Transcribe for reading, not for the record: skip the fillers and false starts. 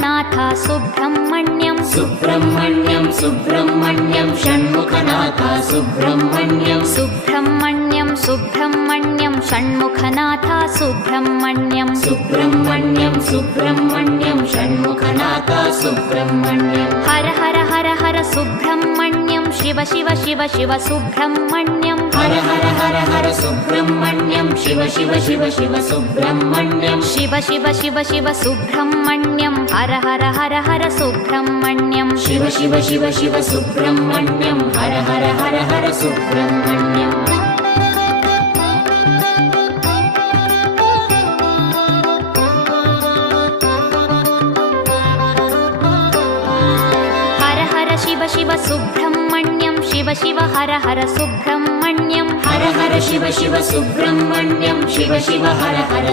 Shanmukhanath Subrahmanyam Subrahmanyam Subrahmanyam Shanmukhanath Subrahmanyam Subrahmanyam Subrahmanyam Shanmukhanath Subrahmanyam Subrahmanyam Subrahmanyam Shanmukhanath Subrahmanyam Har Har Har Har Subrahmanyam Shiva Shiva Shiva Shiva Subrahmanyam Har Har Har Har Subrahmanyam Shiva Shiva Shiva Shiva Subrahmanyam Shiva Shiva Shiva Shiva Subrahmanyam Har Har Har Har Subrahmanyam Shiva Shiva Shiva Shiva Subrahmanyam Har Har Har Har Subrahmanyam Har Har Shiva Shiva Subrahmanyam Shiva Shiva Har Har Subrahmanyam Har Har Shiva Shiva Subrahmanyam Shiva Shiva Har Har